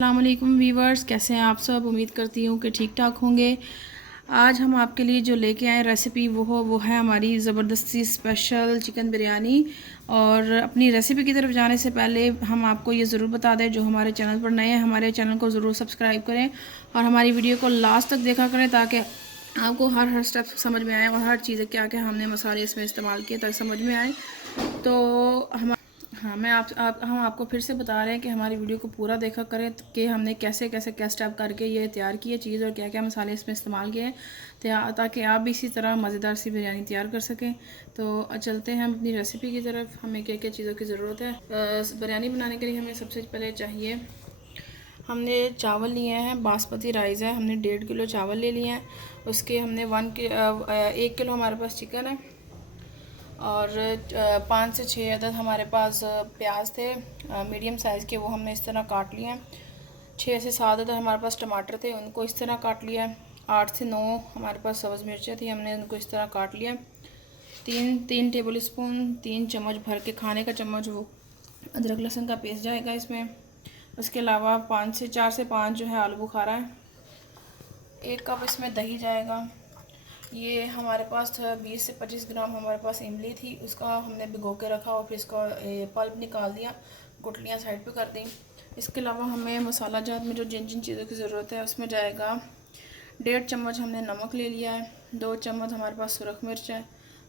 अस्सलामुअलैकुम वीवर्स, कैसे हैं आप सब। उम्मीद करती हूँ कि ठीक ठाक होंगे। आज हम आपके लिए जो लेके आए रेसिपी वो है हमारी ज़बरदस्ती स्पेशल चिकन बिरयानी। और अपनी रेसिपी की तरफ जाने से पहले हम आपको ये ज़रूर बता दें, जो हमारे चैनल पर नए हैं हमारे चैनल को ज़रूर सब्सक्राइब करें और हमारी वीडियो को लास्ट तक देखा करें, ताकि आपको हर स्टेप समझ में आए और हर चीज़ क्या क्या हमने मसाले इसमें इस्तेमाल किए तक समझ में आए। तो हम हाँ, हम आपको फिर से बता रहे हैं कि हमारी वीडियो को पूरा देखा करें कि हमने कैसे कैसे क्या स्टेप करके ये तैयार की है चीज़ और क्या क्या मसाले इसमें इस्तेमाल किए हैं, ताकि आप भी इसी तरह मज़ेदार सी बिरयानी तैयार कर सकें। तो चलते हैं हम अपनी रेसिपी की तरफ। हमें क्या क्या चीज़ों की ज़रूरत है बिरयानी बनाने के लिए। हमें सबसे पहले चाहिए, हमने चावल लिए हैं, बासमती राइस है, हमने 1.5 किलो चावल ले लिए हैं। उसके हमने 1 किलो हमारे पास चिकन है और 5 से 6 अदद हमारे पास प्याज थे मीडियम साइज़ के, वो हमने इस तरह काट लिए हैं। 6 से 7 अदद हमारे पास टमाटर थे, उनको इस तरह काट लिया है। 8 से 9 हमारे पास सब्ज़ मिर्चें थी, हमने उनको इस तरह काट लिया। 3 टेबल स्पून 3 चम्मच भर के खाने का चम्मच वो अदरक लहसुन का पेस्ट जाएगा इसमें। उसके अलावा 4 से 5 जो है आलू बुखारा है। 1 कप इसमें दही जाएगा। ये हमारे पास 20 से 25 ग्राम हमारे पास इमली थी, उसका हमने भिगो के रखा और फिर इसका पल्प निकाल दिया, गुठलियाँ साइड पे कर दी। इसके अलावा हमें मसाला जात में जो जिन जिन चीज़ों की ज़रूरत है उसमें जाएगा 1.5 चम्मच हमने नमक ले लिया है, 2 चम्मच हमारे पास सुरख मिर्च है,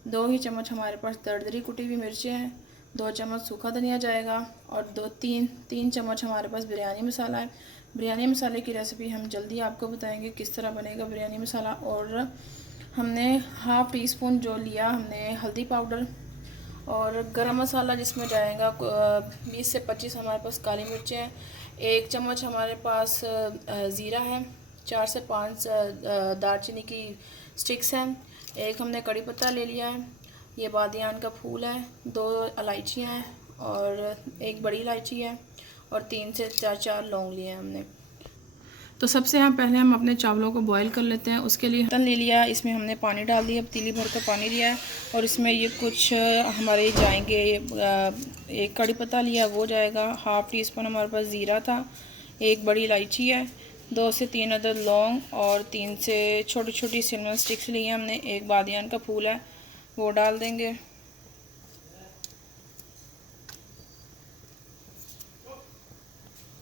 2 ही चम्मच हमारे पास दरदरी कुटी हुई मिर्चें हैं, 2 चम्मच सूखा धनिया जाएगा और 3 चम्मच हमारे पास बिरयानी मसाला है। बिरयानी मसाले की रेसिपी हम जल्दी आपको बताएंगे किस तरह बनेगा बिरयानी मसाला। और हमने हाफ़ टी स्पून जो लिया हमने हल्दी पाउडर और गरम मसाला, जिसमें जाएगा 20 से 25 हमारे पास काली मिर्चें हैं, 1 चम्मच हमारे पास ज़ीरा है, 4 से 5 दालचीनी की स्टिक्स हैं, 1 हमने कड़ी पत्ता ले लिया है, ये बादियान का फूल है, 2 इलायचियाँ हैं और 1 बड़ी इलायची है और 3 से 4 लौंग लिए हैं हमने। तो सबसे हम अपने चावलों को बॉईल कर लेते हैं। उसके लिए बर्तन ले लिया, इसमें हमने पानी डाल दिया, पतीली भर कर पानी लिया है और इसमें ये कुछ हमारे जाएंगे। 1 कड़ी पत्ता लिया, वो जाएगा, हाफ़ टी स्पून हमारे पास ज़ीरा था, 1 बड़ी इलायची है, 2 से 3 अदद लौंग और 3 से छोटी छोटी सिनेमन स्टिक्स ली हैं हमने, 1 बादियान का फूल है वो डाल देंगे।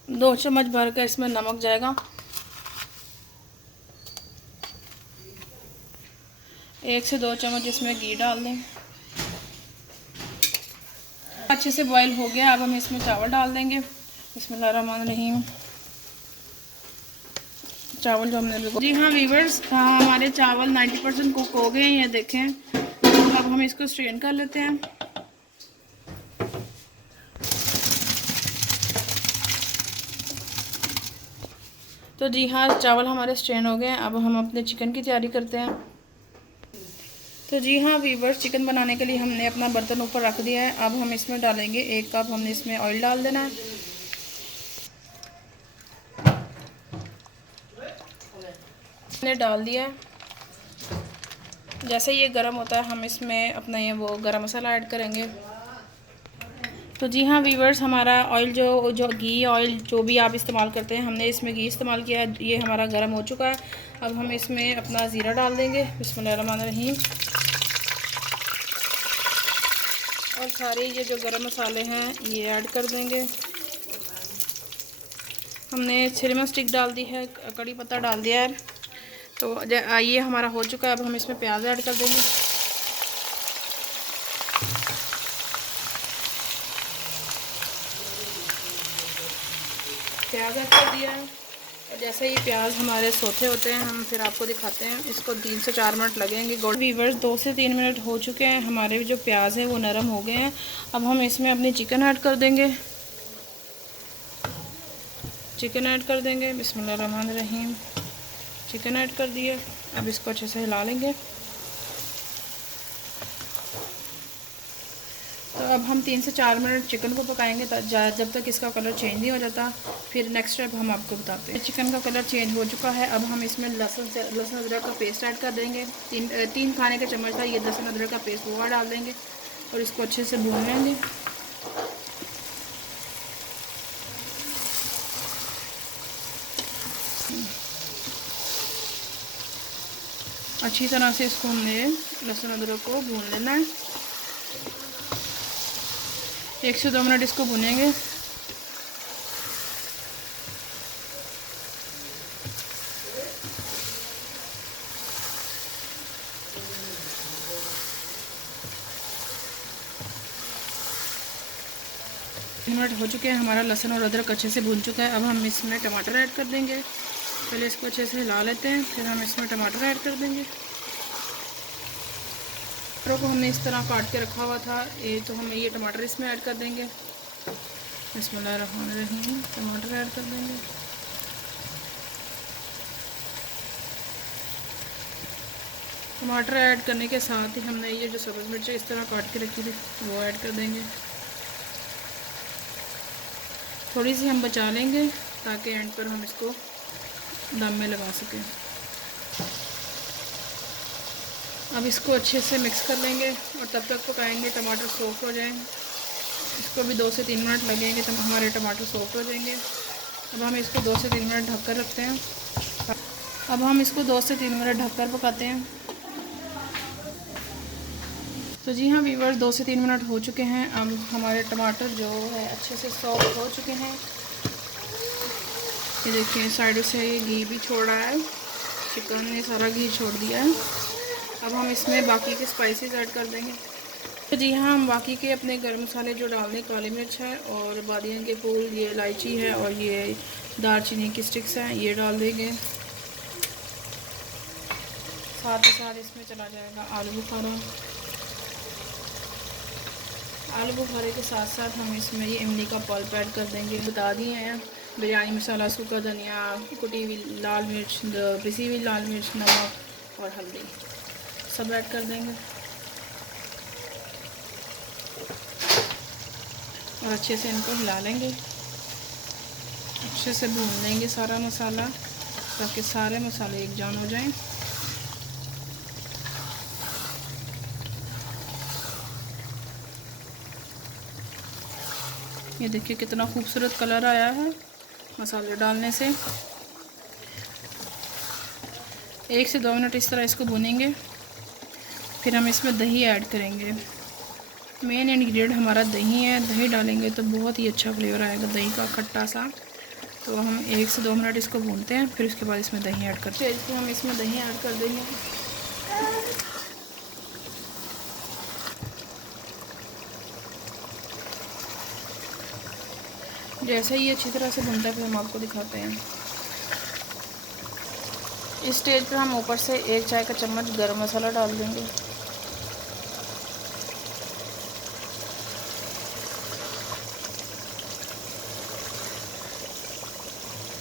दो चम्मच भर कर इसमें नमक जाएगा, 1 से 2 चम्मच इसमें घी डाल दें। अच्छे से बॉईल हो गया, अब हम इसमें चावल डाल देंगे। बिस्मिल्लाहिर्रहमानिर्रहीम। चावल जो हमने जी हाँ वीवर्स, हाँ हमारे चावल 90% कुक हो गए हैं, ये देखें। अब हम इसको स्ट्रेन कर लेते हैं। तो जी हाँ, चावल हमारे स्ट्रेन हो गए हैं। अब हम अपने चिकन की तैयारी करते हैं। तो जी हाँ वीवर्स, चिकन बनाने के लिए हमने अपना बर्तन ऊपर रख दिया है। अब हम इसमें डालेंगे 1 कप, हमने इसमें ऑयल डाल देना है। हमने डाल दिया है। जैसे ये गर्म होता है हम इसमें अपना वो गरम मसाला ऐड करेंगे। तो जी हाँ वीवर्स, हमारा ऑयल जो घी ऑयल जो भी आप इस्तेमाल करते हैं, हमने इसमें घी इस्तेमाल किया है। ये हमारा गर्म हो चुका है। अब हम इसमें अपना ज़ीरा डाल देंगे, बिस्मिल्लाहिर्रहमानिर्रहीम। और सारे ये जो गरम मसाले हैं ये ऐड कर देंगे। हमने सिनेमन स्टिक डाल दी है, कड़ी पत्ता डाल दिया है। तो ये हमारा हो चुका है। अब हम इसमें प्याज ऐड कर देंगे। प्याज ऐड कर दिया है और जैसे ये प्याज हमारे सोते होते हैं हम फिर आपको दिखाते हैं। इसको 3 से 4 मिनट लगेंगे। गोल्ड वीवर्स, 2 से 3 मिनट हो चुके हैं, हमारे जो प्याज है वो नरम हो गए हैं। अब हम इसमें अपनी चिकन ऐड कर देंगे। बिस्मिल्लाहिर्रहमानिर्रहीम। चिकन ऐड कर दिया। अब इसको अच्छे से हिला लेंगे। तो अब हम 3 से 4 मिनट चिकन को पकाएंगे जब तक इसका कलर चेंज नहीं हो जाता। फिर नेक्स्ट स्टेप हम आपको बताते हैं। चिकन का कलर चेंज हो चुका है। अब हम इसमें लहसुन अदरक का पेस्ट ऐड कर देंगे। 3 खाने का चम्मच था ये लहसुन अदरक का पेस्ट, वो डाल देंगे और इसको अच्छे से भून लेंगे। अच्छी तरह से इसको हमने लहसुन अदरक को भून लेना है। 1 से 2 मिनट इसको भुनेंगे। मिनट हो चुके हैं, हमारा लहसुन और अदरक अच्छे से भून चुका है। अब हम इसमें टमाटर ऐड कर देंगे। पहले इसको अच्छे से हिला लेते हैं, फिर हम इसमें टमाटर ऐड कर देंगे। टमाटरों को हमने इस तरह काट के रखा हुआ था, ये तो हम ये टमाटर इसमें ऐड कर देंगे। बिस्मिल्लाहिर्रहमानिर्रहीम, टमाटर ऐड कर देंगे। टमाटर ऐड करने के साथ ही हमने ये जो सब्ज़ मिर्च इस तरह काट के रखी थी वो ऐड कर देंगे। थोड़ी सी हम बचा लेंगे ताकि एंड पर हम इसको दम में लगा सकें। अब इसको अच्छे से मिक्स कर लेंगे और तब तक पकाएंगे टमाटर सॉफ्ट हो जाएं। इसको भी 2 से 3 मिनट लगेंगे तो हमारे टमाटर सॉफ्ट हो जाएंगे। अब हम इसको 2 से 3 मिनट ढककर रखते हैं। अब हम इसको 2 से 3 मिनट ढककर पकाते हैं। तो जी हाँ व्यूअर्स, 2 से 3 मिनट हो चुके हैं। अब हमारे टमाटर जो है अच्छे से सॉफ्ट हो चुके हैं। ये देखिए साइड से ये घी भी छोड़ रहा है, चिकन ने सारा घी छोड़ दिया है। अब हम इसमें बाकी के स्पाइसेस ऐड कर देंगे। तो जी हाँ, हम बाकी के अपने गर्म मसाले जो डालने, काली मिर्च है और बादियान के फूल, ये इलायची है और ये दालचीनी की स्टिक्स हैं, ये डाल देंगे। साथ ही साथ इसमें चला जाएगा आलू बुखारा। आलू बुखारे के साथ साथ हम इसमें ये इमली का पल्प ऐड कर देंगे। बता दिए हैं बिरयानी मसाला, सूखा धनिया, कुटी हुई लाल मिर्च, पिसी हुई लाल मिर्च, नमक और हल्दी सब ऐड कर देंगे और अच्छे से इनको हिला लेंगे। अच्छे से भून लेंगे सारा मसाला ताकि सारे मसाले एक जान हो जाएं। ये देखिए कितना खूबसूरत कलर आया है मसाले डालने से। 1 से 2 मिनट इस तरह इसको भूनेंगे, फिर हम इसमें दही ऐड करेंगे। मेन इंग्रेडिएंट हमारा दही है। दही डालेंगे तो बहुत ही अच्छा फ्लेवर आएगा दही का, खट्टा सा। तो हम 1 से 2 मिनट इसको भूनते हैं, फिर उसके बाद इसमें दही ऐड करते हैं। तो हम इसमें दही ऐड कर देंगे। जैसे ही अच्छी तरह से भुनता है फिर हम आपको दिखाते हैं। इस स्टेज पर हम ऊपर से 1 चाय का चम्मच गरम मसाला डाल देंगे।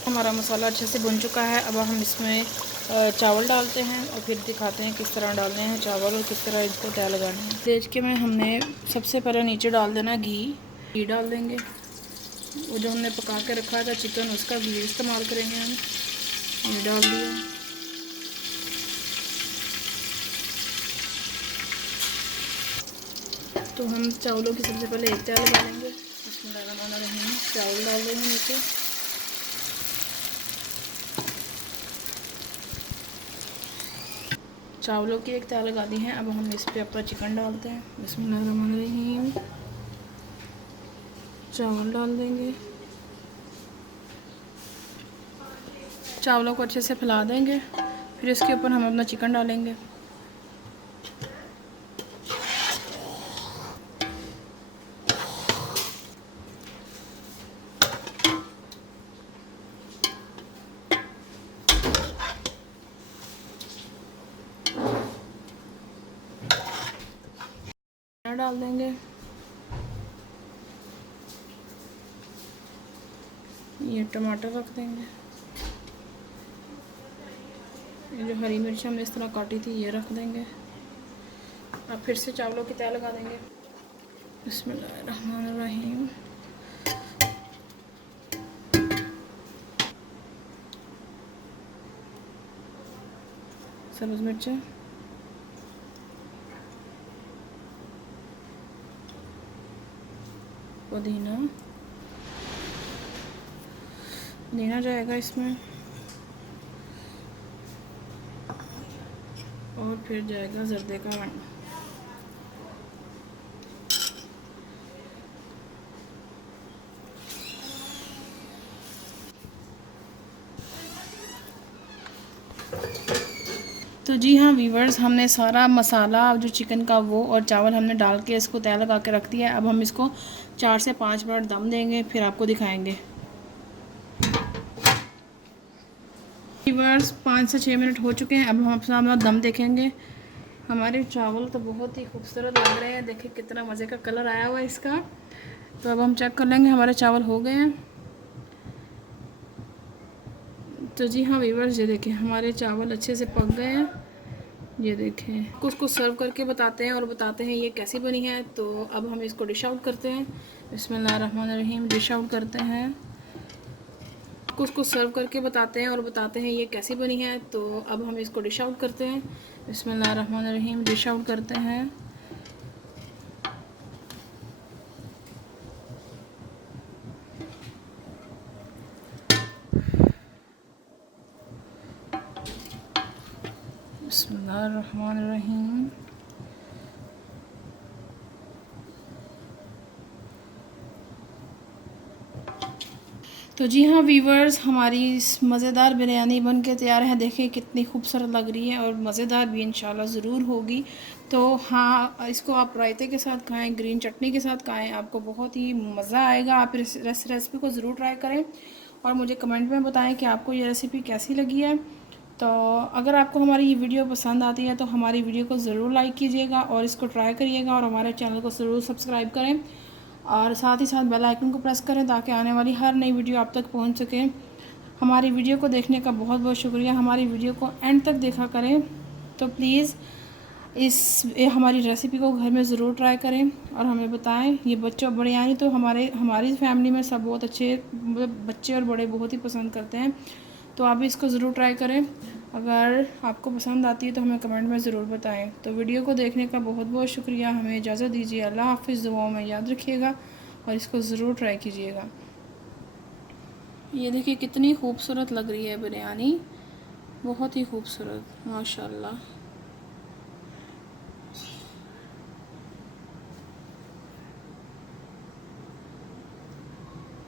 हमारा मसाला अच्छे से भुन चुका है। अब हम इसमें चावल डालते हैं और फिर दिखाते हैं किस तरह डालने हैं चावल और किस तरह इसको तय लगाना है। स्टेज के में हमने सबसे पहले नीचे डाल देना घी डाल देंगे। वो जो हमने पका के रखा था चिकन, उसका घी इस्तेमाल करेंगे हम। ये डाल दिया। तो हम चावलों की सबसे पहले एक तय लगा लेंगे। बिस्मिल्लाहिर्रहमानिर्रहीम, चावल डाल देंगे नीचे। चावलों की एक तय लगा दी है। अब हम इस पे अपना चिकन डालते हैं। बिस्मिल्लाहिर्रहमानिर्रहीम, चावल डाल देंगे। चावलों को अच्छे से फैला देंगे, फिर इसके ऊपर हम अपना चिकन डालेंगे। डाल देंगे। ये टमाटर रख देंगे। ये जो हरी मिर्च हमने इस तरह काटी थी ये रख देंगे। अब फिर से चावलों की तय लगा देंगे। बिस्मिल्लाहिर्रहमानिर्रहीम, सब्ज़ मिर्च, पुदीना जाएगा इसमें। और फिर जाएगा जर्दे का वन। तो जी हाँ वीवर्स, हमने सारा मसाला जो चिकन का वो और चावल हमने डाल के इसको तय लगा के रख दिया है। अब हम इसको 4 से 5 मिनट दम देंगे, फिर आपको दिखाएंगे। वीवर्स 5 से 6 मिनट हो चुके हैं। अब हम अपना दम देखेंगे। हमारे चावल तो बहुत ही खूबसूरत लग रहे हैं, देखिए कितना मज़े का कलर आया हुआ है इसका। तो अब हम चेक कर लेंगे हमारे चावल हो गए हैं। तो जी हाँ वीवर्स, ये देखें हमारे चावल अच्छे से पक गए हैं। ये देखें, उसको सर्व करके बताते हैं और बताते हैं ये कैसी बनी है। तो अब हम इसको डिश आउट करते हैं। बिस्मिल्लाहिर्रहमानिर्रहीम, डिश आउट करते हैं। उसको सर्व करके बताते हैं और बताते हैं ये कैसी बनी है। तो अब हम इसको डिश आउट करते हैं। बिस्मिल्लाहिर्रहमानिर्रहीम, डिश आउट करते हैं। बिस्मिल्लाहिर्रहमानिर्रहीम। तो जी हाँ वीवर्स, हमारी इस मज़ेदार बिरयानी बन के तैयार है। देखिए कितनी खूबसूरत लग रही है और मज़ेदार भी इंशाल्लाह ज़रूर होगी। तो हाँ, इसको आप रायते के साथ खाएं, ग्रीन चटनी के साथ खाएं, आपको बहुत ही मज़ा आएगा। आप इस रेसिपी को ज़रूर ट्राई करें और मुझे कमेंट में बताएं कि आपको ये रेसिपी कैसी लगी है। तो अगर आपको हमारी ये वीडियो पसंद आती है तो हमारी वीडियो को ज़रूर लाइक कीजिएगा और इसको ट्राई करिएगा और हमारे चैनल को ज़रूर सब्सक्राइब करें और साथ ही साथ बेल आइकन को प्रेस करें ताकि आने वाली हर नई वीडियो आप तक पहुंच सके। हमारी वीडियो को देखने का बहुत बहुत शुक्रिया। हमारी वीडियो को एंड तक देखा करें। तो प्लीज़ हमारी रेसिपी को घर में ज़रूर ट्राई करें और हमें बताएं। ये बच्चों बिरयानी तो हमारी फैमिली में सब बहुत अच्छे, बच्चे और बड़े बहुत ही पसंद करते हैं। तो आप भी इसको ज़रूर ट्राई करें। अगर आपको पसंद आती है तो हमें कमेंट में ज़रूर बताएं। तो वीडियो को देखने का बहुत बहुत शुक्रिया। हमें इजाज़त दीजिए। अल्लाह हाफ़िज़। दुआओं में याद रखिएगा और इसको ज़रूर ट्राई कीजिएगा। ये देखिए कितनी खूबसूरत लग रही है बिरयानी, बहुत ही खूबसूरत, माशाल्लाह।